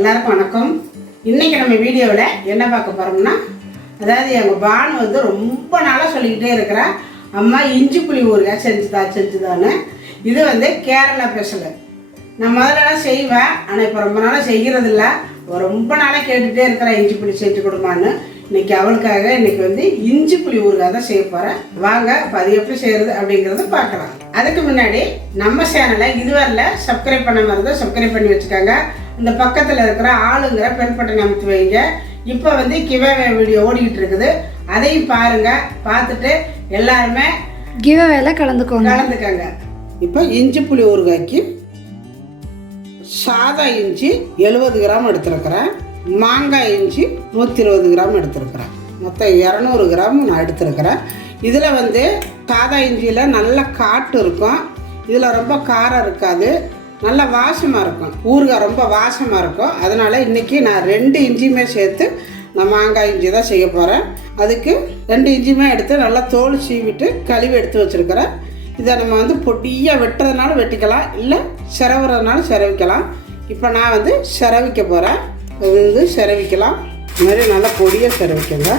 எல்லாருக்கும் வணக்கம். இன்றைக்கி நம்ம வீடியோவில் என்ன பார்க்க போகிறோம்னா, அதாவது எங்கள் பானு வந்து ரொம்ப நாளாக சொல்லிக்கிட்டே இருக்கிறா, அம்மா இஞ்சி புளி ஊறுகாய் செஞ்சுதான்னு. இது வந்து கேரளா ஸ்பெஷலு. நான் முதல்லலாம் செய்வேன், ஆனால் இப்போ ரொம்ப நாளாக செய்கிறதில்ல. ரொம்ப நாளாக கேட்டுகிட்டே இருக்கிறேன் இஞ்சி புளி செஞ்சு கொடுமான்னு. இன்றைக்கி அவளுக்காக இன்றைக்கி வந்து இஞ்சி புளி ஊறுகாய் தான் செய்ய போகிறேன். வாங்க இப்போ அது எப்படி செய்கிறது அப்படிங்கிறத பார்க்கலாம். அதுக்கு முன்னாடி நம்ம சேனலை இதுவரையில் சப்ஸ்கிரைப் பண்ண மாதிரி தான் சப்ஸ்கிரைப் பண்ணி வச்சுக்கோங்க. இந்த பக்கத்தில் இருக்கிற ஆளுங்கிற பெல் பட்டன் அமைத்து வைங்க. இப்போ வந்து கிவ்அவே வீடியோ ஓடிக்கிட்டு இருக்குது, அதையும் பாருங்கள். பார்த்துட்டு எல்லாருமே கிவ்அவேல கலந்துக்கோங்க. இப்போ இஞ்சி புளி ஊறுகாய்க்கு சாதா இஞ்சி 70 கிராம் எடுத்துருக்கிறேன். மாங்காய் இஞ்சி 120 கிராம் எடுத்துருக்கிறேன். மொத்தம் 200 கிராம் நான் எடுத்துருக்கிறேன். இதில் வந்து சாதா இஞ்சியில் நல்ல காட்டு இருக்கும், இதில் ரொம்ப காரம் இருக்காது, நல்ல வாசமாக இருக்கும். ஊறுகாய் ரொம்ப வாசமாக இருக்கும். அதனால் இன்றைக்கி நான் 2 இஞ்சியுமே சேர்த்து நான் மாங்காய் இஞ்சி தான் செய்ய போகிறேன். அதுக்கு 2 இஞ்சியுமே எடுத்து நல்லா தோல் சீவிட்டு கழுவி எடுத்து வச்சுருக்கிறேன். இதை நம்ம வந்து பொடியாக வெட்டுறதுனாலும் வெட்டிக்கலாம், இல்லை சிரவுறதுனாலும் சிரவிக்கலாம். இப்போ நான் வந்து சிரவிக்க போகிறேன். இது வந்து சிரவிக்கலாம். இது மாதிரி நல்லா பொடியாக சிரவிக்கங்க.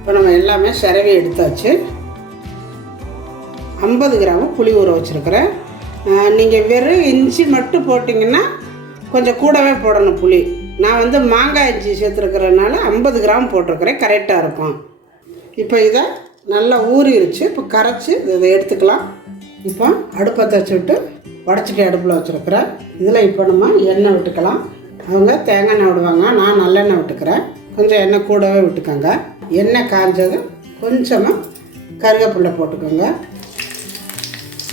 இப்போ நம்ம எல்லாமே சிரவி எடுத்தாச்சு. 50 கிராம் புளி ஊற வச்சுருக்கிறேன். நீங்கள் வெறும் இஞ்சி மட்டும் போட்டிங்கன்னா கொஞ்சம் கூடவே போடணும் புளி. நான் வந்து மாங்காய் இஞ்சி சேர்த்துருக்கிறதுனால 50 கிராம் போட்டிருக்கிறேன், கரெக்டாக இருக்கும். இப்போ இதை நல்லா ஊறிடுச்சு. இப்போ கரைச்சி இதை எடுத்துக்கலாம். இப்போ அடுப்பத்தை வச்சுட்டு உடச்சிட்டு அடுப்பில் வச்சுருக்கிறேன். இதில் இப்போ நம்ம எண்ணெய் விட்டுக்கலாம். அவங்க தேங்காய் எண்ணெய் விடுவாங்க, நான் நல்லெண்ணெய் விட்டுக்கிறேன். கொஞ்சம் எண்ணெய் கூடவே விட்டுக்கோங்க. எண்ணெய் காய்ஞ்சது கொஞ்சமாக கருவேப்பிலை போட்டுக்கோங்க.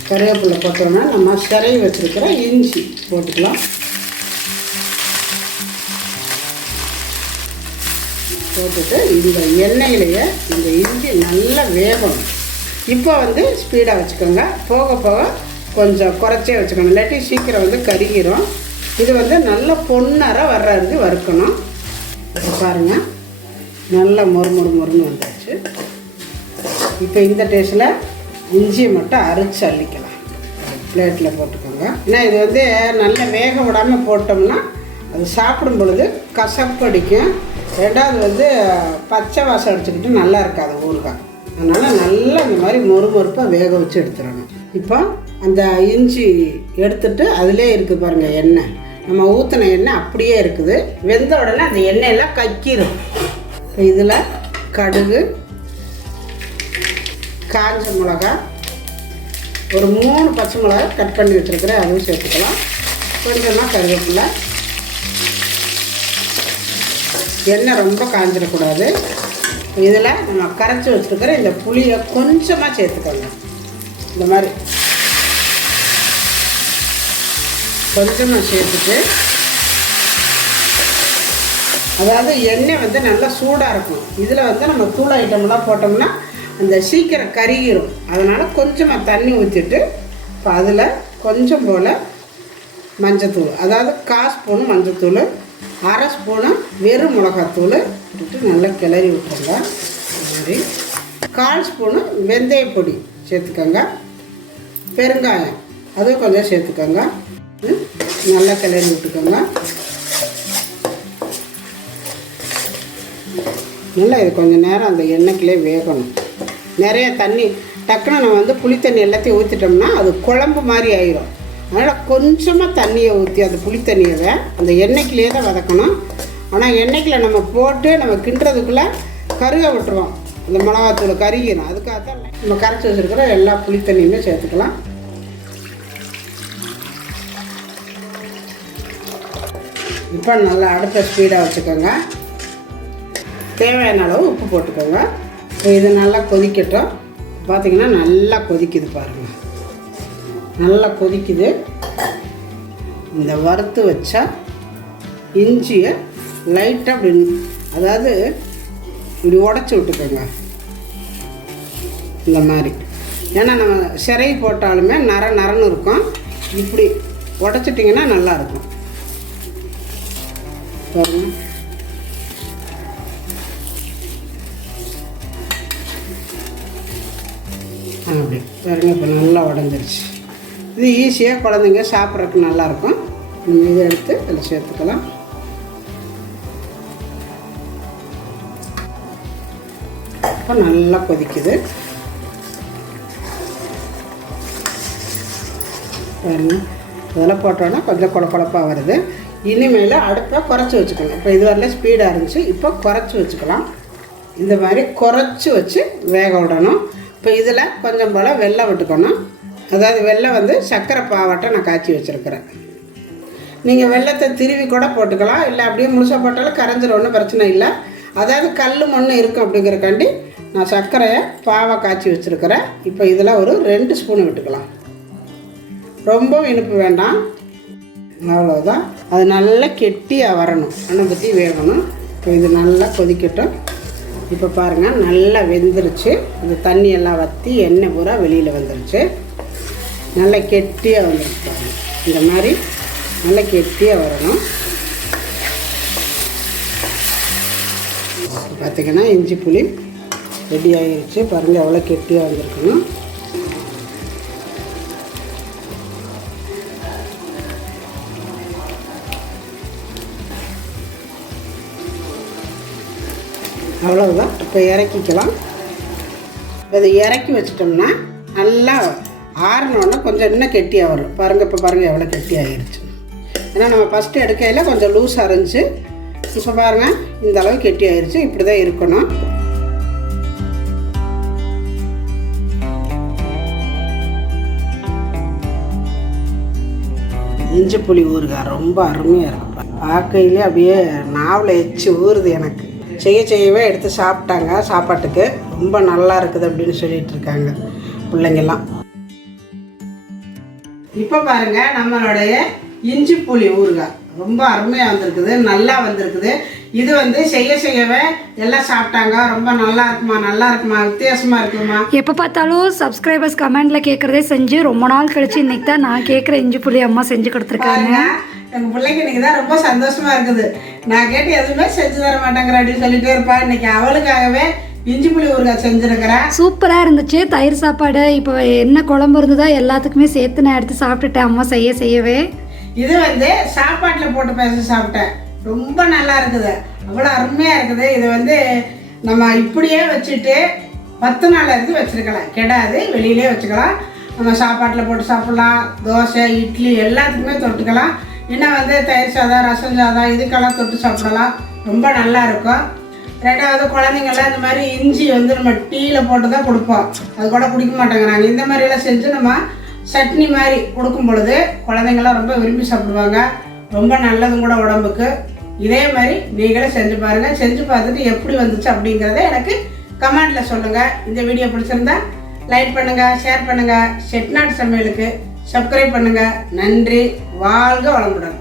கருவேப்பிலை போட்டோம்னா நம்ம சிரவி வச்சுருக்கிற இஞ்சி போட்டுக்கலாம். போட்டுட்டு இந்த எண்ணெயிலேயே இந்த இஞ்சி நல்லா வேகணும். இப்போ வந்து ஸ்பீடாக வச்சுக்கோங்க, போக போக கொஞ்சம் குறைச்சே வச்சுக்கணும், இல்லாட்டி சீக்கிரம் வந்து கருகிரும். இது வந்து நல்ல பொன்னராக வர்றது வறுக்கணும். இப்போ பாருங்கள், நல்லா மொறுன்னு வந்தாச்சு. இப்போ இந்த டேஸ்ட்டில் இஞ்சியை மட்டும் அரைச்சி அள்ளிக்கலாம். பிளேட்டில் போட்டுக்கோங்க. ஏன்னா இது வந்து நல்லா வேக விடாமல் போட்டோம்னா அது சாப்பிடும் பொழுது கசப்படிக்கும். ரெண்டாவது வந்து பச்சை வாசம் அடிச்சுக்கிட்டு நல்லா இருக்காது ஊறுகாய். அதனால் நல்லா இந்த மாதிரி மொறுப்பாக வேக வச்சு எடுத்துடணும். இப்போ அந்த இஞ்சி எடுத்துட்டு அதிலே இருக்குது பாருங்கள் எண்ணெய், நம்ம ஊற்றின எண்ணெய் அப்படியே இருக்குது. வெந்த உடனே அந்த எண்ணெயெல்லாம் கக்கிரும். இதில் கடுகு, காஞ்ச மிளகா, ஒரு 3 பச்சை மிளகா கட் பண்ணி வச்சுருக்கிறேன், அதுவும் சேர்த்துக்கலாம். கொஞ்சமாக கருவேப்பிலை. எண்ணெய் ரொம்ப காஞ்சிடக்கூடாது. இதில் நம்ம கரைச்சி வச்சுருக்கிற இந்த புளியை கொஞ்சமாக சேர்த்துக்கோங்க. இந்த மாதிரி கொஞ்சமாக சேர்த்துட்டு, அதாவது எண்ணெய் வந்து நல்லா சூடாக இருக்கும். இதில் வந்து நம்ம தூள் ஐட்டம்லாம் போட்டோம்னா அந்த சீக்கிரம் கருகிரும். அதனால் கொஞ்சமாக தண்ணி ஊற்றிட்டு இப்போ அதில் கொஞ்சம் போல் மஞ்சத்தூள், அதாவது 1/4 ஸ்பூனு மஞ்சத்தூள், 1/2 ஸ்பூனு வெறும் மிளகாத்தூள் விட்டு நல்லா கிளறி விட்டுருங்க. அது மாதிரி 1/4 ஸ்பூனு வெந்தய பொடி சேர்த்துக்கோங்க. பெருங்காயம் அதுவும் கொஞ்சம் சேர்த்துக்கோங்க. நல்லா கிளறி விட்டுக்கோங்க. நல்லா இது கொஞ்சம் நேரம் அந்த எண்ணெய்க்குள்ளே வேகணும். நிறைய தண்ணி டக்குன்னு நம்ம வந்து புளி தண்ணி எல்லாத்தையும் ஊற்றிட்டோம்னா அது குழம்பு மாதிரி ஆயிரும். அதனால் கொஞ்சமாக தண்ணியை ஊற்றி அந்த புளி தண்ணியை அந்த எண்ணெய்க்குள்ளே தான் வதக்கணும். ஆனால் எண்ணெய்க்குள்ள நம்ம போட்டு நம்ம கிண்டுறதுக்குள்ளே கருக விட்டுருவோம், அந்த மிளகாத்தூள் கருகிடும். அதுக்காக தான் நம்ம கரைச்சி வச்சுருக்கிற எல்லா புளி தண்ணியுமே சேர்த்துக்கலாம். இப்போ நல்லா அடுப்பை ஸ்பீடாக வச்சுக்கோங்க. தேவையான அளவு உப்பு போட்டுக்கோங்க. இது நல்லா கொதிக்கட்டும். பார்த்திங்கன்னா நல்லா கொதிக்குது பாருங்கள், நல்லா கொதிக்குது. இந்த வறுத்து வச்சா இஞ்சியை லைட்டாக அப்படி, அதாவது இப்படி உடச்சி விட்டுக்கோங்க இந்த மாதிரி. ஏன்னா நம்ம சிரை போட்டாலுமே நரன்னு இருக்கும். இப்படி உடச்சிட்டிங்கன்னா நல்லாயிருக்கும். பாருங்கள். அப்படி பாருங்கள், இப்போ நல்லா உடஞ்சிருச்சு. இது ஈஸியாக குழந்தைங்க சாப்பிட்றதுக்கு நல்லாயிருக்கும். நீங்கள் இதை எடுத்து இதில் சேர்த்துக்கலாம். இப்போ நல்லா கொதிக்குது பாருங்கள். இதெல்லாம் போட்டோன்னா கொஞ்சம் குழப்பாக வருது. இனிமேல் அடுப்பை குறைச்சி வச்சுக்கணும். இப்போ இது வரல ஸ்பீடாக இருந்துச்சு, இப்போ குறைச்சி வச்சுக்கலாம். இந்த மாதிரி குறைச்சி வச்சு வேக விடணும். இப்போ இதில் கொஞ்சம் போல் வெல்லம் விட்டுக்கணும். அதாவது வெல்லம் வந்து சர்க்கரை பாவாட்டை நான் காய்ச்சி வச்சுருக்கிறேன். நீங்கள் வெல்லத்தை திருவி கூட போட்டுக்கலாம், இல்லை அப்படியே முழுசாக போட்டாலும் கரைஞ்சிரும், ஒன்றும் பிரச்சனை இல்லை. அதாவது கல் மண் இருக்கும் அப்படிங்கிறக்காண்டி நான் சர்க்கரையை பாவை காய்ச்சி வச்சுருக்கிறேன். இப்போ இதில் ஒரு 2 ஸ்பூன் விட்டுக்கலாம். ரொம்ப இனிப்பு வேண்டாம், அவ்வளோதான். அது நல்லா கெட்டியாக வரணும், அண்ணன் பற்றி வேகணும். இப்போ இது நல்லா கொதிக்கட்டும். இப்போ பாருங்கள், நல்லா வெந்துருச்சு. இந்த தண்ணியெல்லாம் வற்றி எண்ணெய் பூரா வெளியில் வந்துருச்சு. நல்லா கெட்டியாக வந்துருச்சு பாருங்கள். இந்த மாதிரி நல்லா கெட்டியாக வரணும். பார்த்திங்கன்னா இஞ்சி புளி ரெடி ஆகிருச்சு பாருங்கள், எவ்வளோ கெட்டியாக வந்திருக்கணும். அவ்வளவுதான். இப்போ இறக்கிக்கலாம். இதை இறக்கி வச்சிட்டோம்னா நல்லா ஆறினோன்னா கொஞ்சம் இன்னும் கெட்டியாக வரும் பாருங்கள். இப்போ பாருங்கள் எவ்வளோ கெட்டியாகிருச்சு. ஏன்னா நம்ம ஃபஸ்ட்டு எடுக்கையில் கொஞ்சம் லூஸாக இருந்துச்சு. இப்போ பாருங்கள் இந்த அளவு கெட்டியாகிருச்சு. இப்படி தான் இருக்கணும். இஞ்சி புளி ஊறுகாய் ரொம்ப அருமையாக இருக்கும். பார்க்கையிலே அப்படியே நாவில் எச்சு ஊறுது. எனக்கு செய்யவே எடுத்து சாப்பிட்டாங்க சாப்பாட்டுக்கு. ரொம்ப நல்லா இருக்குது அப்படின்னு சொல்லிட்டு இருக்காங்க பிள்ளைங்கெல்லாம். இப்போ பாருங்கள், நம்மளுடைய இஞ்சி புளி ஊறுகாய் ரொம்ப அருமையாக வந்திருக்குது, நல்லா வந்திருக்குது. இது வந்து செய்யவே எல்லாம் சாப்பிட்டாங்க. ரொம்ப நல்லா இருக்குமா, வித்தியாசமாக இருக்குமா. எப்போ பார்த்தாலும் சப்ஸ்கிரைபர்ஸ் கமெண்ட்டில் கேட்குறதே செஞ்சு ரொம்ப நாள் கழிச்சு இன்றைக்கி தான் நான் கேட்குற இஞ்சி புளி அம்மா செஞ்சு கொடுத்துருக்காங்க. எங்கள் பிள்ளைங்க இன்றைக்கி தான் ரொம்ப சந்தோஷமாக இருக்குது. நான் கேட்டு எதுவுமே செஞ்சு தர மாட்டேங்கிற அப்படின்னு சொல்லிட்டே இருப்பாள். இன்றைக்கி அவளுக்காகவே இஞ்சி புளி ஊறுகாய் செஞ்சுருக்கிறேன். சூப்பராக இருந்துச்சு. தயிர் சாப்பாடு இப்போ என்ன குழம்பு இருந்ததோ எல்லாத்துக்குமே சேர்த்து நான் எடுத்து சாப்பிட்டுட்டேன் அம்மா செய்யவே. இது வந்து சாப்பாட்டில் போட்டு பேச சாப்பிட்டேன். ரொம்ப நல்லா இருக்குது, அவ்வளோ அருமையாக இருக்குது. இது வந்து நம்ம இப்படியே வச்சுட்டு 10 நாள் இருந்து வச்சுருக்கலாம், கெடாது. வெளியிலே வச்சுக்கலாம். நம்ம சாப்பாட்டில் போட்டு சாப்பிட்லாம், தோசை இட்லி எல்லாத்துக்குமே தொட்டுக்கலாம். இன்னும் வந்து தயிர் சாதம் ரசம் சாதம் இதுக்கெல்லாம் தொட்டு சாப்பிடலாம். ரொம்ப நல்லா இருக்கும். ரெண்டாவது குழந்தைங்கள்லாம் இந்த மாதிரி இஞ்சி வந்து நம்ம டீயில் போட்டு தான் கொடுப்போம், அது கூட குடிக்க மாட்டேங்கிறாங்க. இந்த மாதிரியெல்லாம் செஞ்சு நம்ம சட்னி மாதிரி கொடுக்கும் பொழுது குழந்தைங்கள்லாம் ரொம்ப விரும்பி சாப்பிடுவாங்க. ரொம்ப நல்லதும் கூட உடம்புக்கு. இதே மாதிரி நீங்களே செஞ்சு பாருங்கள். செஞ்சு பார்த்துட்டு எப்படி வந்துச்சு அப்படிங்கிறத எனக்கு கமெண்டில் சொல்லுங்கள். இந்த வீடியோ பிடிச்சிருந்தா லைக் பண்ணுங்கள், ஷேர் பண்ணுங்கள். செட்டிநாடு சமையலுக்கு சப்ஸ்கிரைப் பண்ணுங்கள். நன்றி. வாழ்க வளமுடன்.